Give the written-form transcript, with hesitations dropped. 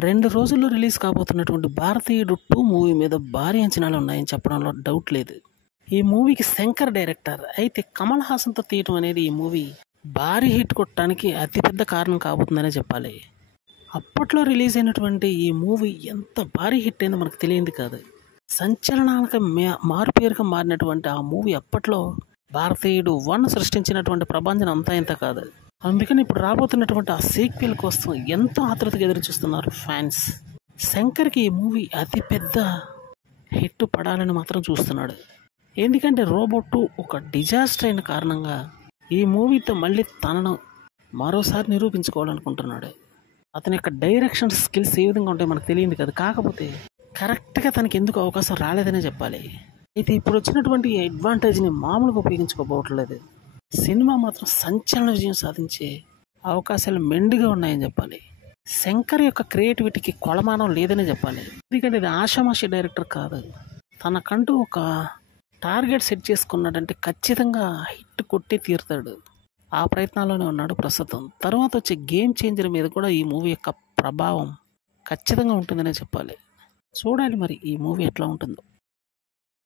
2 రోజుల్లో రిలీజ్ కాబోతున్నటువంటి 'భారతీయుడు 2' మూవీ మీద భారీ అంచనాలు ఉన్నాయని చెప్పడంలో డౌట్ లేదు. ఈ మూవీకి శంకర్ డైరెక్టర్. అయితే కమల్ హాసన్‌తో తీయటం అనేది ఈ మూవీ భారీ హిట్ కొట్టడానికి అతిపెద్ద కారణం కాబోతుందనే చెప్పాలి. అప్పట్లో రిలీజ్ అయినటువంటి ఈ మూవీ ఎంత భారీ హిట్ అయిందో మనకు తెలియంది కాదు. సంచలనాలకు మారుపేరుగా మారినటువంటి ఆ మూవీ అప్పట్లో 'భారతీయుడు 1' సృష్టించినటువంటి ప్రభంజనం అంతా ఇంత కాదు. అందుకని ఇప్పుడు రాబోతున్నటువంటి ఆ సీక్వెల్ కోసం ఎంతో ఆతృతగా ఎదురు చూస్తున్నారు ఫ్యాన్స్. శంకర్కి ఈ మూవీ అతిపెద్ద హిట్ పడాలని మాత్రం చూస్తున్నాడు. ఎందుకంటే 'రోబో 2' ఒక డిజాస్టర్ అయిన కారణంగా ఈ మూవీతో మళ్ళీ తనను మరోసారి నిరూపించుకోవాలనుకుంటున్నాడు. అతని యొక్క డైరెక్షన్ స్కిల్స్ ఏ విధంగా ఉంటాయో మనకు తెలియదు కదా. కాకపోతే కరెక్ట్గా తనకి ఎందుకు అవకాశం రాలేదనే చెప్పాలి. అయితే ఇప్పుడు వచ్చినటువంటి ఈ అడ్వాంటేజ్ని మామూలుగా ఉపయోగించుకోబోవట్లేదు. సినిమా మాత్రం సంచలన విజయం సాధించే అవకాశాలు మెండుగా ఉన్నాయని చెప్పాలి. శంకర్ యొక్క క్రియేటివిటీకి కొలమానం లేదనే చెప్పాలి. ఎందుకంటే ఇది ఆషామాషి డైరెక్టర్ కాదు. తనకంటూ ఒక టార్గెట్ సెట్ చేసుకున్నాడంటే ఖచ్చితంగా హిట్ కొట్టి తీరుతాడు. ఆ ప్రయత్నాల్లోనే ఉన్నాడు ప్రస్తుతం. తర్వాత వచ్చే గేమ్ చేంజర్ మీద కూడా ఈ మూవీ యొక్క ప్రభావం ఖచ్చితంగా ఉంటుందనే చెప్పాలి. చూడాలి మరి ఈ మూవీ ఎట్లా ఉంటుందో.